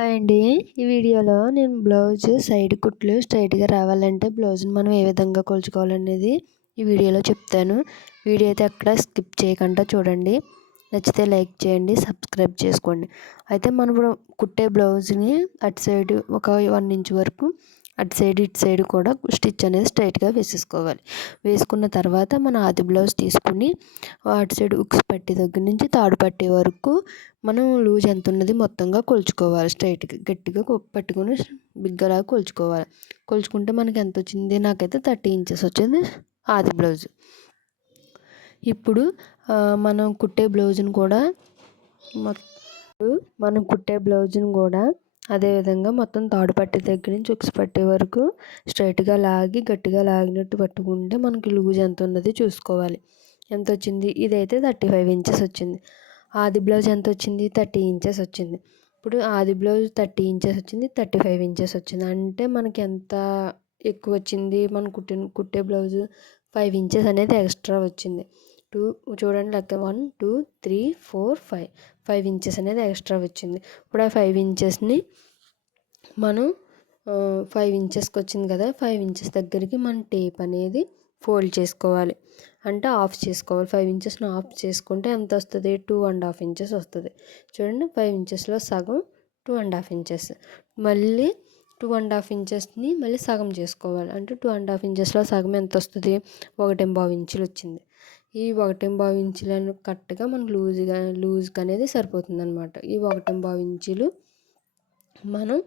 Hi అండి. ఈ వీడియోలో నేను బ్లౌజ్ సైడ్ కుట్లు స్ట్రైట్‌గా రావాలంటే బ్లౌజ్‌ని మనం ఏ విధంగా కొలుచుకోవాలనేది ఈ వీడియోలో చెప్తాను. వీడియో అయితే ఎక్కడ స్కిప్ చేయకుండా చూడండి. నచ్చితే లైక్ చేయండి, సబ్స్క్రైబ్ చేసుకోండి. అయితే మనం ఇప్పుడు కుట్టే బ్లౌజ్‌ని అటు సైడ్ ఒక 1 ఇంచ్ వరకు అటు సైడ్ ఇటు సైడ్ కూడా స్టిచ్ అనేది స్ట్రైట్‌గా వేసేసుకోవాలి. వేసుకున్న తర్వాత మన ఆది బ్లౌజ్ తీసుకుని అటు సైడ్ ఉక్స్ పట్టీ దగ్గర నుంచి తాడు పట్టీ వరకు మనం లూజ్ ఎంత ఉన్నది మొత్తంగా కొలుచుకోవాలి. స్ట్రైట్‌గా గట్టిగా పట్టుకొని బిగ్గరగా కొలుచుకోవాలి. కొలుచుకుంటే మనకి ఎంత వచ్చింది, నాకైతే 30 ఇంచెస్ వచ్చింది ఆది బ్లౌజ్. ఇప్పుడు మనం కుట్టే బ్లౌజ్ని కూడా అదేవిధంగా మొత్తం తాడు పట్టీ దగ్గర నుంచి ఉక్స్ పట్టీ వరకు స్ట్రైట్‌గా లాగి గట్టిగా లాగినట్టు పట్టుకుంటే మనకి లూజ్ ఎంత ఉన్నది చూసుకోవాలి. ఎంత వచ్చింది, ఇదైతే 35 ఇంచెస్ వచ్చింది. ఆది బ్లౌజ్ ఎంత వచ్చింది, 30 ఇంచెస్ వచ్చింది. ఇప్పుడు ఆది బ్లౌజ్ 30 ఇంచెస్ వచ్చింది, 35 ఇంచెస్ వచ్చింది. అంటే మనకి ఎంత ఎక్కువ వచ్చింది, మనం కుట్టే బ్లౌజ్ 5 ఇంచెస్ అనేది ఎక్స్ట్రా వచ్చింది. చూడండి లెక్క 1 2 3 4 5 ఇంచెస్ అనేది ఎక్స్ట్రా వచ్చింది. ఇప్పుడు ఆ 5 ఇంచెస్ని మనం 5 ఇంచెస్కి వచ్చింది కదా, 5 ఇంచెస్ దగ్గరికి మనం టేప్ అనేది ఫోల్డ్ చేసుకోవాలి. అంటే ఆఫ్ చేసుకోవాలి. 5 ఇంచెస్ని ఆఫ్ చేసుకుంటే ఎంత వస్తుంది, 2.5 ఇంచెస్ వస్తుంది. చూడండి 5 ఇంచెస్లో సగం 2.5 ఇంచెస్. మళ్ళీ 2.5 ఇంచెస్ని మళ్ళీ సగం చేసుకోవాలి. అంటే 2.5 ఇంచెస్లో సగం ఎంత వస్తుంది, 1.5 ఇంచులు వచ్చింది. ఈ 1.5 ఇంచులను కరెక్ట్గా మనకు లూజ్గా అనేది సరిపోతుంది అనమాట. ఈ 1.5 ఇంచులు మనం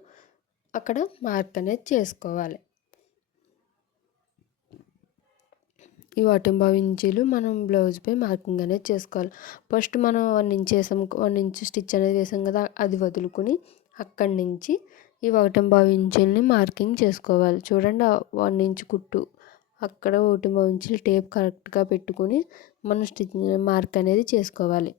అక్కడ మార్క్ అనేది చేసుకోవాలి. ఈ 1.5 ఇంచులు మనం బ్లౌజ్పై మార్కింగ్ అనేది చేసుకోవాలి. ఫస్ట్ మనం 1 ఇంచ్ వేసాం, 1 ఇంచ్ స్టిచ్ అనేది వేసాం కదా, అది వదులుకొని అక్కడి నుంచి ఈ 1.5 ఇంచుల్ని మార్కింగ్ చేసుకోవాలి. చూడండి 1 ఇంచ్ కుట్టు అక్కడ 1.5 ఇంచులు టేప్ కరెక్ట్గా పెట్టుకొని మనం స్టిచ్ మార్క్ అనేది చేసుకోవాలి.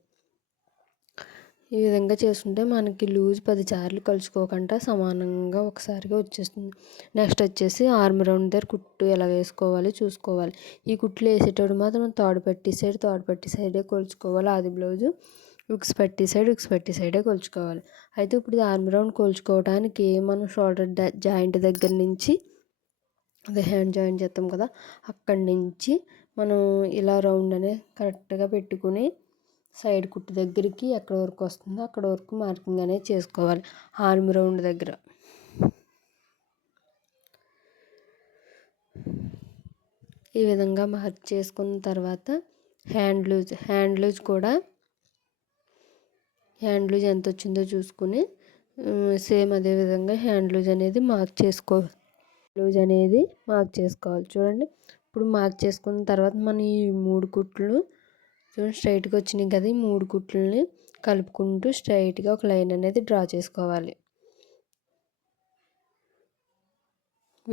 ఈ విధంగా చేసుకుంటే మనకి లూజ్ 10 సార్లు కలుసుకోకుండా సమానంగా ఒకసారిగా వచ్చేస్తుంది. నెక్స్ట్ వచ్చేసి ఆర్మ్ రౌండ్ దగ్గర కుట్టు ఎలా వేసుకోవాలి చూసుకోవాలి. ఈ కుట్లు వేసేటప్పుడు మాత్రం తాడు పట్టీ సైడే కొలుచుకోవాలి. ఆది బ్లౌజు ఉక్స్ పట్టీ సైడే కొలుచుకోవాలి. అయితే ఇప్పుడు ఆర్మ్ రౌండ్ కొలుచుకోవడానికి మనం షోల్డర్ జాయింట్ దగ్గర నుంచి అదే హ్యాండ్ జాయింట్ చేస్తాం కదా, అక్కడి నుంచి మనం ఇలా రౌండ్ అనేది కరెక్ట్గా పెట్టుకుని సైడ్ కుట్టు దగ్గరికి ఎక్కడ వరకు వస్తుందో అక్కడ వరకు మార్కింగ్ అనేది చేసుకోవాలి. ఆర్మ్ రౌండ్ దగ్గర ఈ విధంగా మార్క్ చేసుకున్న తర్వాత హ్యాండ్ లూజ్ కూడా ఎంత వచ్చిందో చూసుకుని సేమ్ అదే విధంగా హ్యాండ్ లూజ్ అనేది మార్క్ చేసుకోవాలి. చూడండి ఇప్పుడు మార్క్ చేసుకున్న తర్వాత మనం ఈ 3 కుట్లు చూడండి స్ట్రైట్గా వచ్చినాయి కదా, ఈ 3 కుట్లని కలుపుకుంటూ స్ట్రైట్గా ఒక లైన్ అనేది డ్రా చేసుకోవాలి.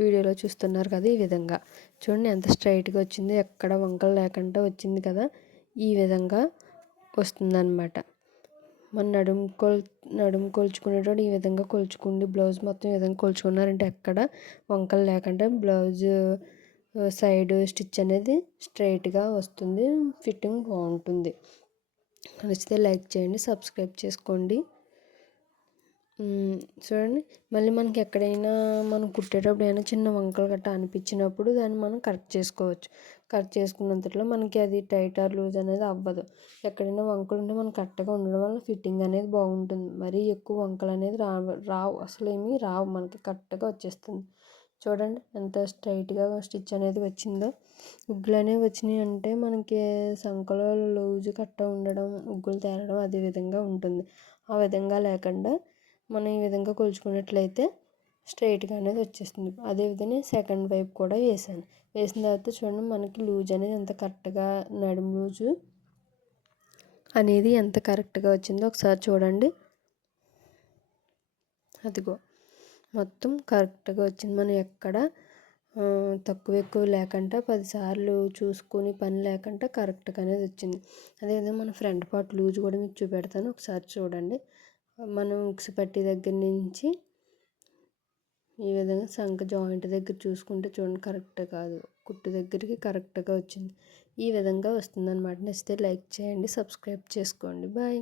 వీడియోలో చూస్తున్నారు కదా, ఈ విధంగా చూడండి ఎంత స్ట్రైట్గా వచ్చిందో, ఎక్కడ వంకలు లేకుండా వచ్చింది కదా, ఈ విధంగా వస్తుందన్నమాట. మన నడుము కొలుచుకునేటప్పుడు ఈ విధంగా కొలుచుకోండి. బ్లౌజ్ మొత్తం ఈ విధంగా కొలుచుకున్నారంటే ఎక్కడ వంకలు లేకుండా బ్లౌజ్ సైడ్ స్టిచ్ అనేది స్ట్రైట్గా వస్తుంది, ఫిట్టింగ్ బాగుంటుంది. నచ్చితే లైక్ చేయండి, సబ్స్క్రైబ్ చేసుకోండి. చూడండి మళ్ళీ మనకి ఎక్కడైనా మనం కుట్టేటప్పుడు ఏమైనా చిన్న వంకలు గట్రా అనిపించినప్పుడు దాన్ని మనం కరెక్ట్ చేసుకోవచ్చు. కరెక్ట్ చేసుకున్నంతలో మనకి అది టైట్ ఆర్ లూజ్ అనేది అవ్వదు. ఎక్కడైనా వంకలు ఉంటే మనం కరెక్ట్గా ఉండడం వల్ల ఫిట్టింగ్ అనేది బాగుంటుంది. మరీ ఎక్కువ వంకలు అనేది రావు, అసలు ఏమీ రావు, మనకి కరెక్ట్గా వచ్చేస్తుంది. చూడండి ఎంత స్ట్రైట్గా స్టిచ్ అనేది వచ్చిందో. ఉగ్గులు అనేవి వచ్చినాయి అంటే మనకి సంకలో లూజు కట్ట ఉండడం, ఉగ్గులు తేలడం అదే విధంగా ఉంటుంది. ఆ విధంగా లేకుండా మనం ఈ విధంగా కొలుచుకున్నట్లయితే స్ట్రైట్గా అనేది వచ్చేస్తుంది. అదేవిధంగా సెకండ్ వైపు కూడా వేసిన తర్వాత చూడండి మనకి లూజ్ అనేది ఎంత కరెక్ట్గా, నడుము లూజు అనేది ఎంత కరెక్ట్గా వచ్చిందో ఒకసారి చూడండి. అదిగో మొత్తం కరెక్ట్గా వచ్చింది. మనం ఎక్కడ తక్కువ ఎక్కువ లేకుండా 10 సార్లు చూసుకొని పని లేకుండా కరెక్ట్గా అనేది వచ్చింది. అదేవిధంగా మన ఫ్రంట్ పార్ట్ లూజ్ కూడా మీకు చూపెడతాను, ఒకసారి చూడండి. మనం ఉక్స్ పట్టీ దగ్గర నుంచి ఈ విధంగా సంక జాయింట్ దగ్గర చూసుకుంటే చూడండి కరెక్ట్ కాదు, కుట్టు దగ్గరికి కరెక్ట్గా వచ్చింది. ఈ విధంగా వస్తుందన్నమాట. నచ్చితే లైక్ చేయండి, సబ్స్క్రైబ్ చేసుకోండి. బాయ్.